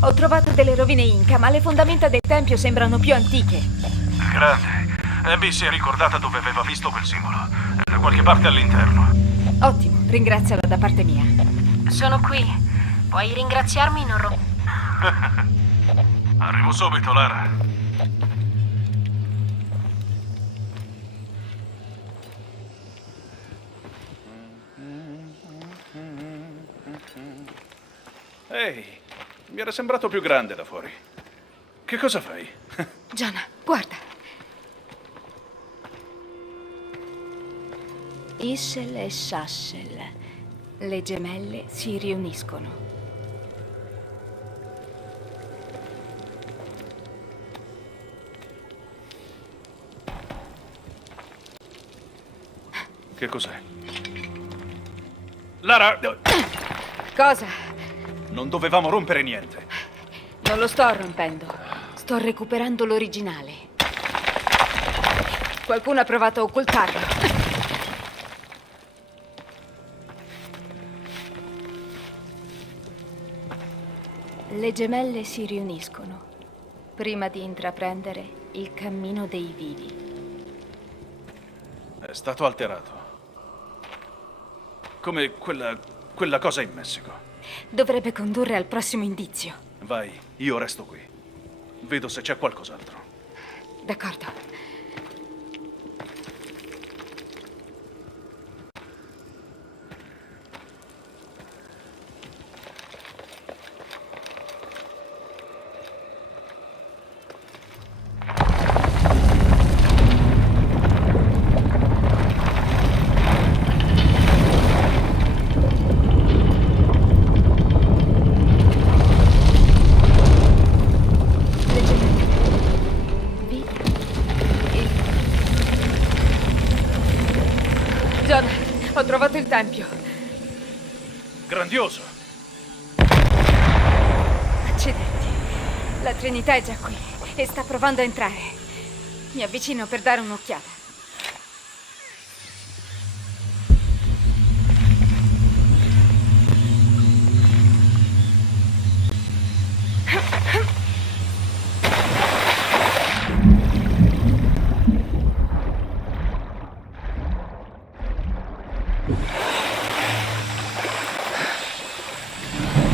Ho trovato delle rovine Inca, ma le fondamenta del tempio sembrano più antiche. Grande. Abby si è ricordata dove aveva visto quel simbolo. Da qualche parte all'interno. Ottimo, ringraziala da parte mia. Sono qui. Puoi ringraziarmi, non Arrivo subito, Lara. Ehi, mi era sembrato più grande da fuori. Che cosa fai? Gianna, guarda. Issel e Sassel. Le gemelle si riuniscono. Che cos'è? Lara! Cosa? Non dovevamo rompere niente. Non lo sto rompendo. Sto recuperando l'originale. Qualcuno ha provato a occultarlo. Le gemelle si riuniscono prima di intraprendere il cammino dei vivi. È stato alterato. Come quella cosa in Messico. Dovrebbe condurre al prossimo indizio. Vai, io resto qui. Vedo se c'è qualcos'altro. D'accordo. John, ho trovato il tempio. Grandioso! Accidenti. La Trinità è già qui e sta provando a entrare. Mi avvicino per dare un'occhiata.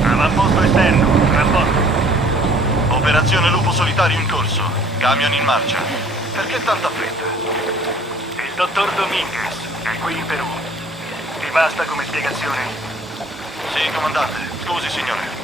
Avamposto esterno, rapporto. Operazione Lupo Solitario in corso. Camion in marcia. Perché tanta fretta? Il dottor Dominguez è qui in Perù. Ti basta come spiegazione? Sì, comandante. Scusi, signore.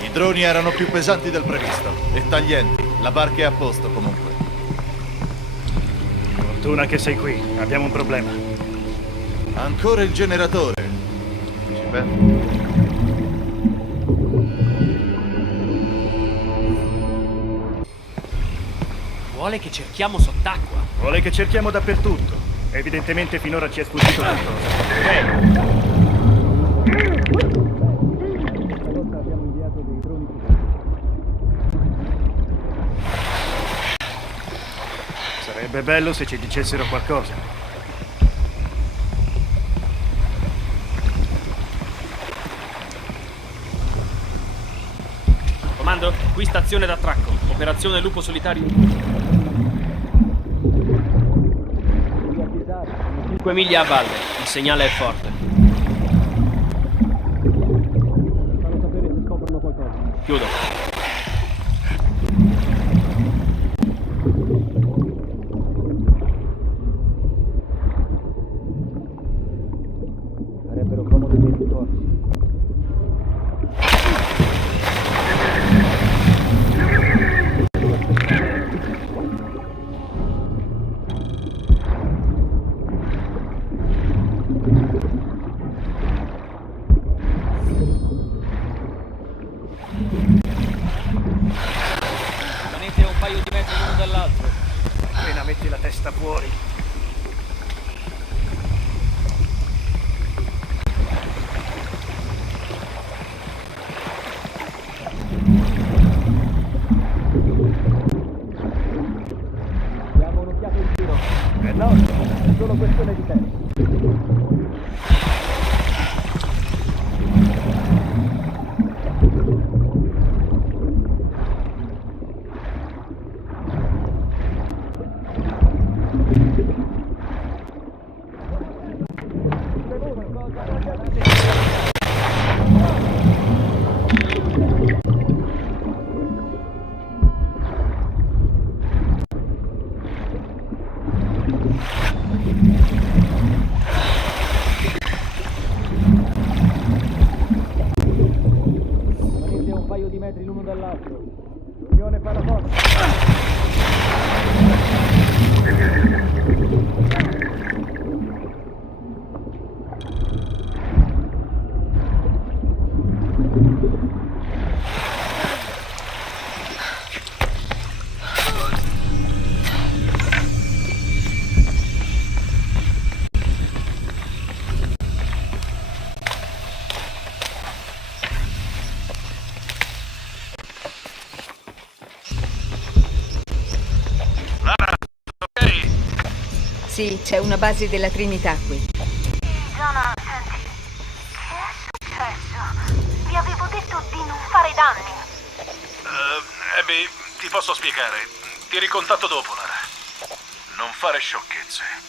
I droni erano più pesanti del previsto e taglienti. La barca è a posto comunque. Fortuna che sei qui. Abbiamo un problema. Ancora il generatore. Ci penso. Vuole che cerchiamo sott'acqua. Vuole che cerchiamo dappertutto. Evidentemente finora ci è sfuggito qualcosa. Sarebbe bello se ci dicessero qualcosa. Comando, qui stazione d'attracco. Operazione Lupo Solitario. 5 miglia a valle. Il segnale è forte. Fanno sapere se scoprono qualcosa. Chiudo. Sarebbero comodi dei rinforzi. Rimanete a un paio di metri l'uno dall'altro. Appena metti la testa fuori. Rimanete a un paio di metri l'uno dall'altro. L'unione fa la forza. Ok? Sì, c'è una base della Trinità qui. Zona, senti, che è successo? Vi avevo detto di non fare danni. Abby, ti posso spiegare. Ti ricontatto dopo, Lara. Non fare sciocchezze.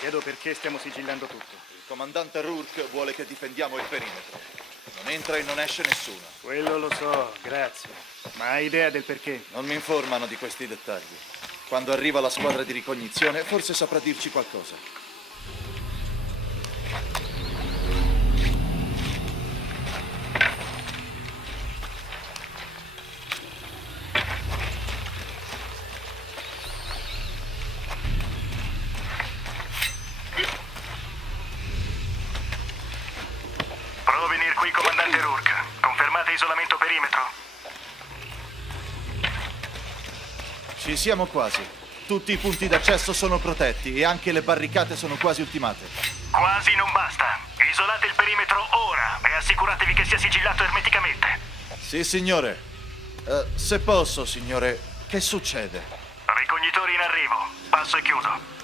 Chiedo perché stiamo sigillando tutto. Il comandante Rourke vuole che difendiamo il perimetro. Non entra e non esce nessuno. Quello lo so, grazie. Ma hai idea del perché? Non mi informano di questi dettagli. Quando arriva la squadra di ricognizione, forse saprà dirci qualcosa. Provo a venire qui, comandante Rourke. Confermate isolamento perimetro. Ci siamo quasi. Tutti i punti d'accesso sono protetti e anche le barricate sono quasi ultimate. Quasi non basta. Isolate il perimetro ora e assicuratevi che sia sigillato ermeticamente. Sì, signore. Se posso, signore, che succede? Ricognitori in arrivo. Passo e chiudo.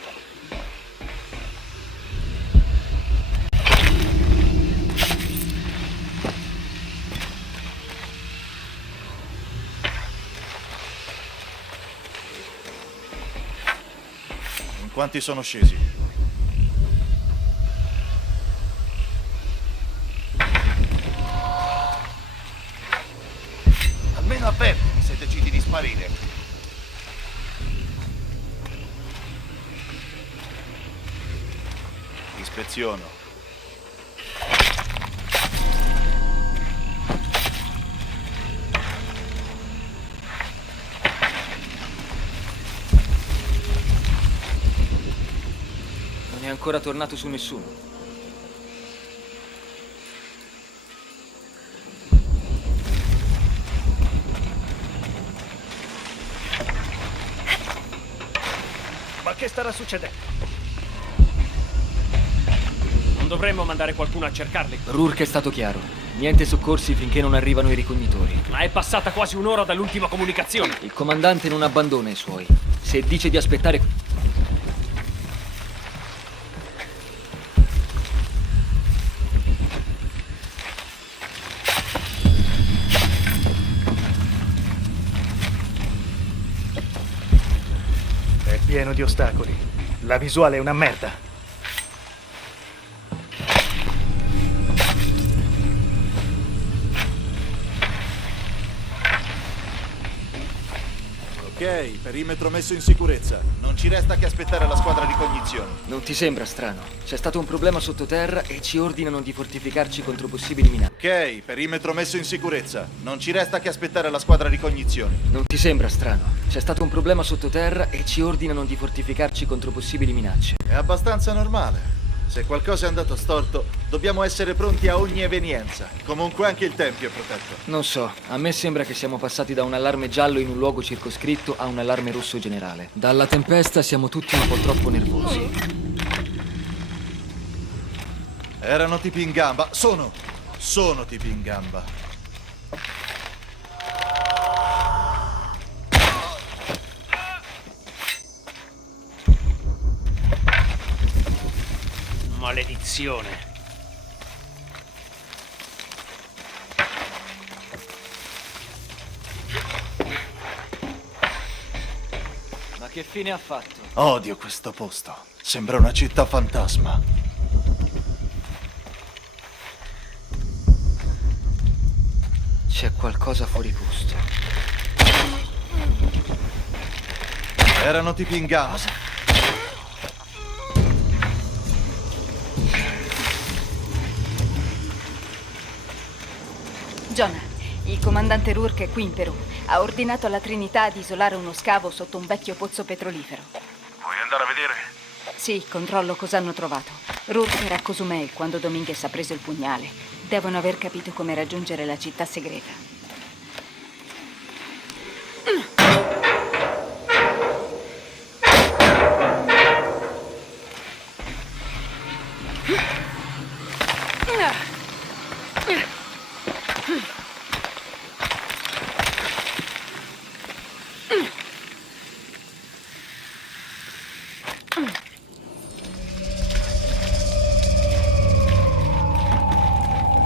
In quanti sono scesi? Almeno avvertimi se decidi di sparire. Ispeziono. Non è ancora tornato su nessuno. Ma che starà succedendo? Non dovremmo mandare qualcuno a cercarli. Rourke è stato chiaro. Niente soccorsi finché non arrivano i ricognitori. Ma è passata quasi un'ora dall'ultima comunicazione. Il comandante non abbandona i suoi. Se dice di aspettare... È pieno di ostacoli. La visuale è una merda. Ok, perimetro messo in sicurezza. Non ci resta che aspettare la squadra di cognizioni. Non ti sembra strano? C'è stato un problema sottoterra e ci ordinano di fortificarci contro possibili minacce. Ok, perimetro messo in sicurezza. Non ci resta che aspettare la squadra di cognizioni. Non ti sembra strano? C'è stato un problema sottoterra e ci ordinano di fortificarci contro possibili minacce. È abbastanza normale. Se qualcosa è andato storto, dobbiamo essere pronti a ogni evenienza. Comunque anche il tempio è protetto. Non so, a me sembra che siamo passati da un allarme giallo in un luogo circoscritto a un allarme rosso generale. Dalla tempesta siamo tutti un po' troppo nervosi. Erano tipi in gamba. Sono tipi in gamba. Maledizione. Ma che fine ha fatto? Odio questo posto. Sembra una città fantasma. C'è qualcosa fuori posto. Erano tipi in gamba. Jonah, il comandante Rourke è qui in Perù. Ha ordinato alla Trinità di isolare uno scavo sotto un vecchio pozzo petrolifero. Vuoi andare a vedere? Sì, controllo cosa hanno trovato. Rourke era a Cozumel quando Dominguez ha preso il pugnale. Devono aver capito come raggiungere la città segreta.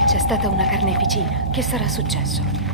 C'è stata una carneficina. Che sarà successo?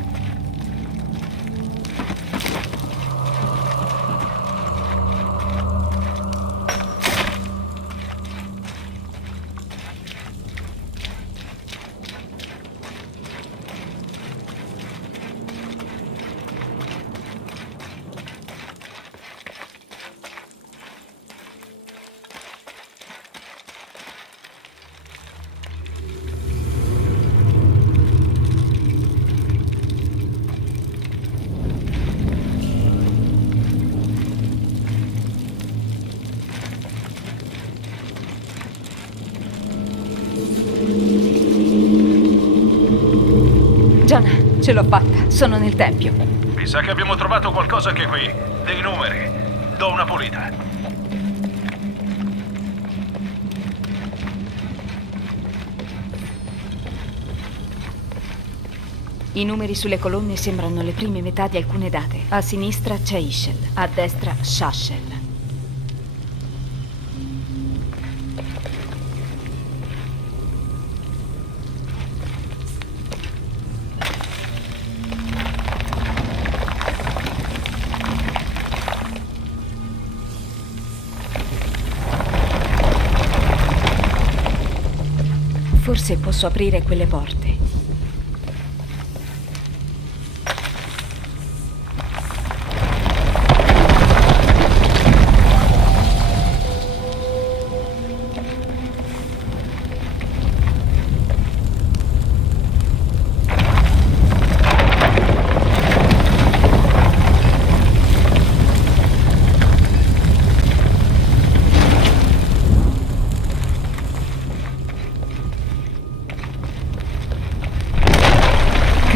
Jonah, ce l'ho fatta. Sono nel tempio. Mi sa che abbiamo trovato qualcosa anche qui. Dei numeri. Do una pulita. I numeri sulle colonne sembrano le prime metà di alcune date. A sinistra c'è Ischel, a destra Shashel. Forse posso aprire quelle porte.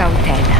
Cautela.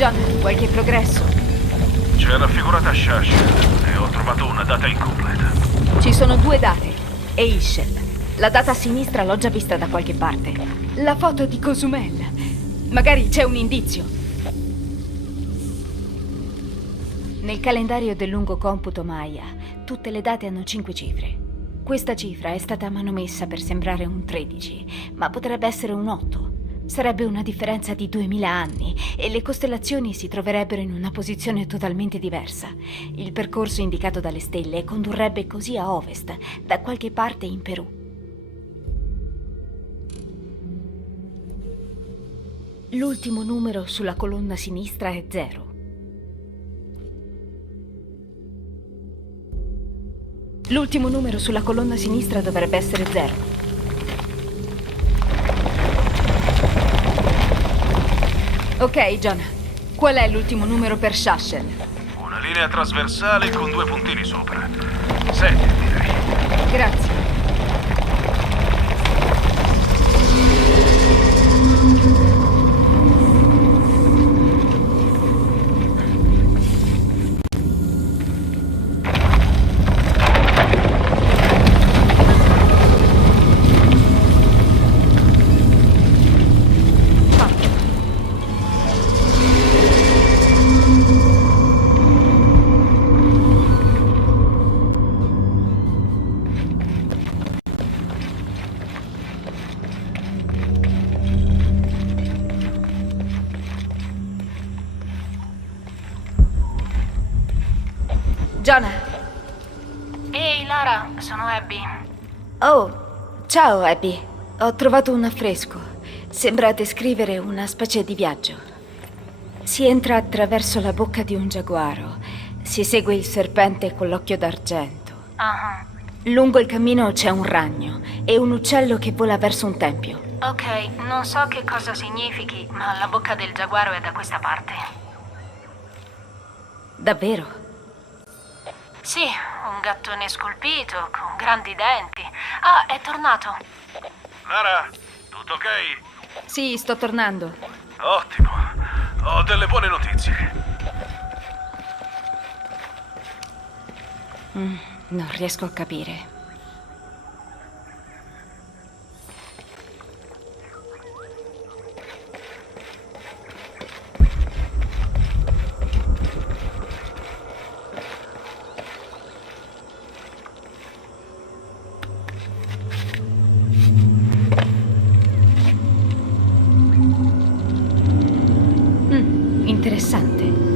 John, qualche progresso? C'è raffigurata Shash e ho trovato una data incompleta. Ci sono 2 date. E Ishel. La data a sinistra l'ho già vista da qualche parte. La foto di Cozumel. Magari c'è un indizio. Nel calendario del lungo computo Maya, tutte le date hanno 5 cifre. Questa cifra è stata manomessa per sembrare un 13, ma potrebbe essere un 8. Sarebbe una differenza di 2000 anni e le costellazioni si troverebbero in una posizione totalmente diversa. Il percorso indicato dalle stelle condurrebbe così a ovest, da qualche parte in Perù. L'ultimo numero sulla colonna sinistra è 0. L'ultimo numero sulla colonna sinistra dovrebbe essere 0. Ok, John. Qual è l'ultimo numero per Shashen? Una linea trasversale con 2 puntini sopra. 7, direi. Grazie. Jonah. Ehi, Lara, sono Abby. Oh, ciao Abby. Ho trovato un affresco. Sembra descrivere una specie di viaggio. Si entra attraverso la bocca di un giaguaro. Si segue il serpente con l'occhio d'argento. Ah, Lungo il cammino c'è un ragno e un uccello che vola verso un tempio. ok, non so che cosa significhi, ma la bocca del giaguaro è da questa parte. Davvero? Sì, un gattone scolpito, con grandi denti. Ah, è tornato. Lara, tutto ok? Sì, sto tornando. Ottimo. Ho delle buone notizie. Non riesco a capire. Interessante.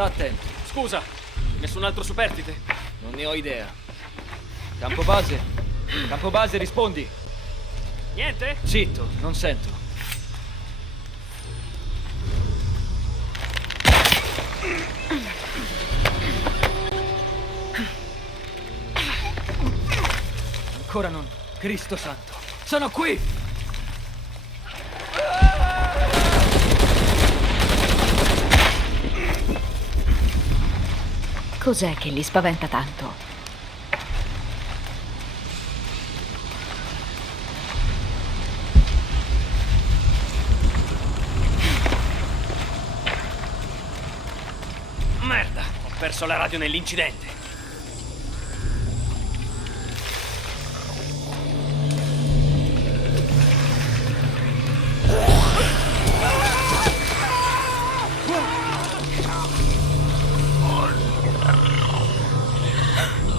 Sta attento. Scusa, nessun altro superstite? Non ne ho idea. Campo base? Campo base, rispondi. Niente? Zitto, non sento. Ancora non. Cristo santo. Sono qui! Cos'è che li spaventa tanto? Merda, ho perso la radio nell'incidente.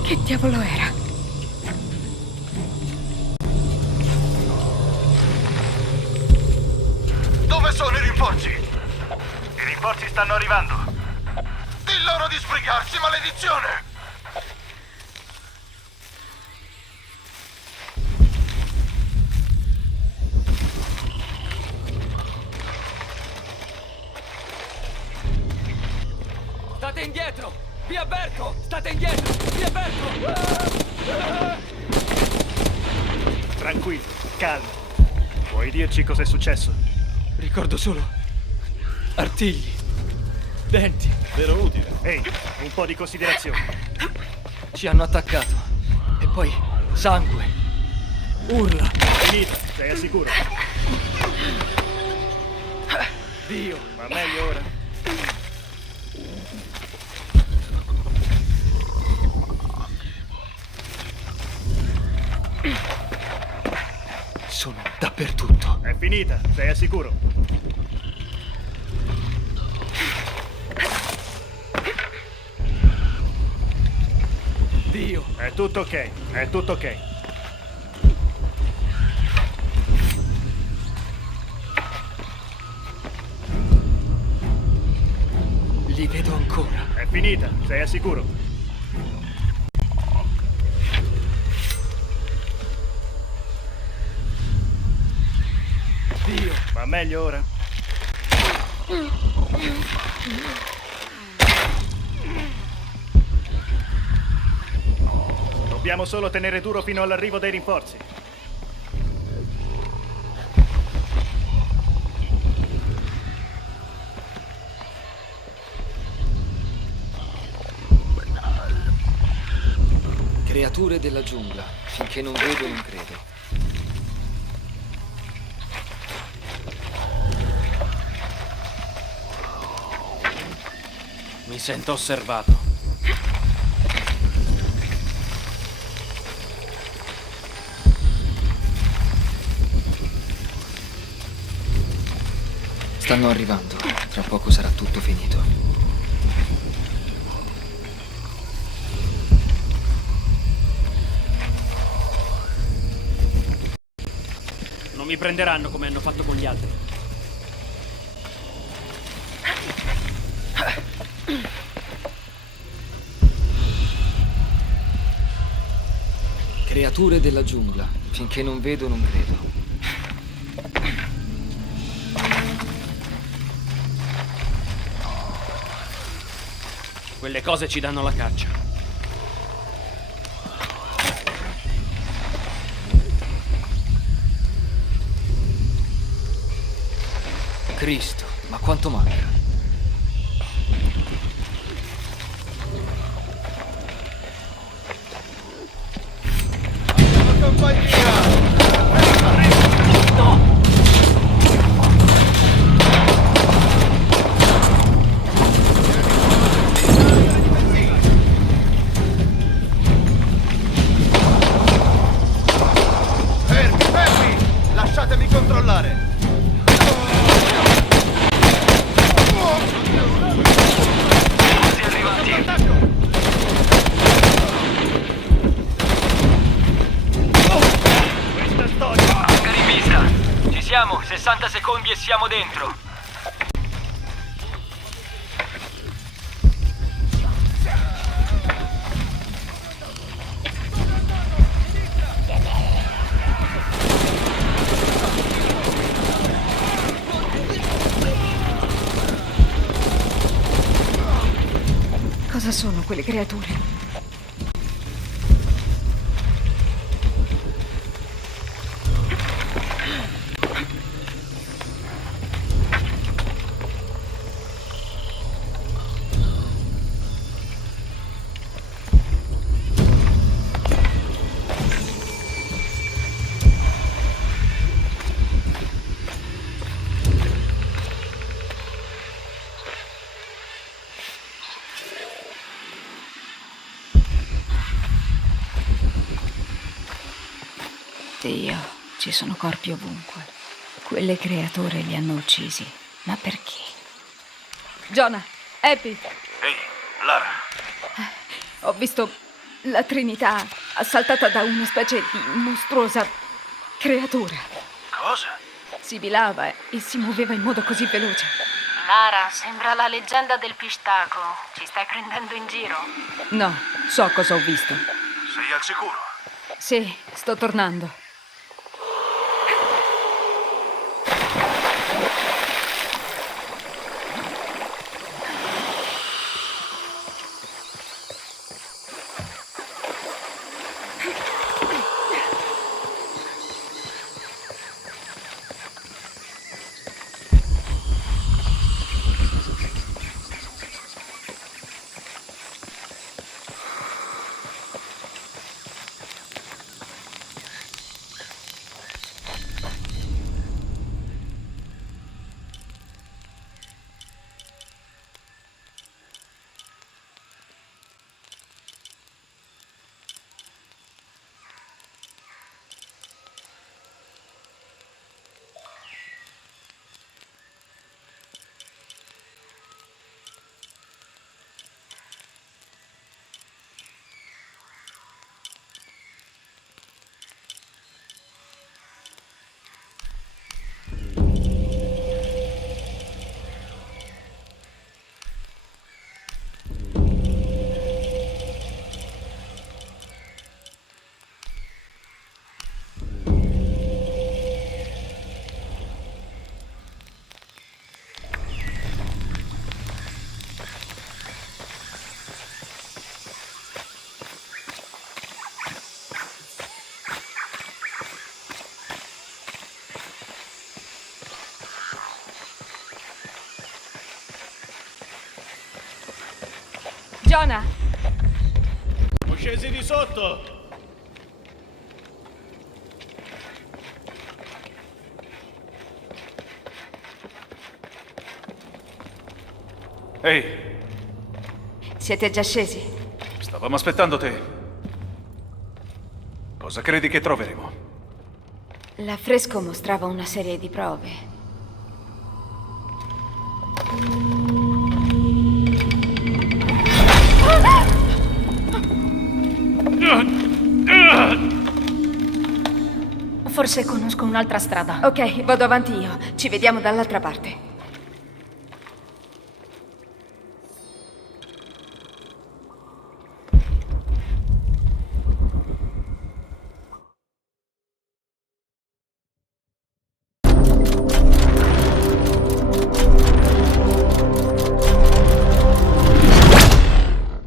Che diavolo era? Dove sono i rinforzi? I rinforzi stanno arrivando. Di loro di sbrigarsi, maledizione! State indietro! Vi avverto! State indietro! Vi avverto! Tranquillo, calmo. Puoi dirci cos'è successo? Ricordo solo artigli, denti. Vero utile. Ehi, un po' di considerazione. Ci hanno attaccato. E poi sangue, urla. Finita, sei al sicuro? Dio! Ma meglio ora. Sono dappertutto. È finita, sei al sicuro? Dio! È tutto ok, è tutto ok. Li vedo ancora. È finita, sei al sicuro? Dio! Va meglio ora? Dobbiamo solo tenere duro fino all'arrivo dei rinforzi. Creature della giungla. Finché non vedo, non credo. Mi sento osservato. Stanno arrivando. Tra poco sarà tutto finito. Non mi prenderanno come hanno fatto con gli altri. Creature della giungla. Finché non vedo, non credo. Quelle cose ci danno la caccia. Cristo, ma quanto manca? Fermi! Lasciatemi controllare! Questa storia! Hangar in vista! Ci siamo, 60 secondi e siamo dentro. Cosa sono quelle creature? Dio, ci sono corpi ovunque. Quelle creature li hanno uccisi. Ma perché? Jonah, Abby, Ehi, Lara, ho visto la Trinità assaltata da una specie di mostruosa creatura. cosa? Sibilava e si muoveva in modo così veloce. Lara, sembra la leggenda del pistaco. Ci stai prendendo in giro? No, so cosa ho visto. Sei al sicuro? Sì, sto tornando. Jonah! Siamo scesi di sotto! Ehi, Siete già scesi? stavamo aspettando te. Cosa credi che troveremo? L'affresco mostrava una serie di prove. Forse conosco un'altra strada. Ok, vado avanti io. Ci vediamo dall'altra parte.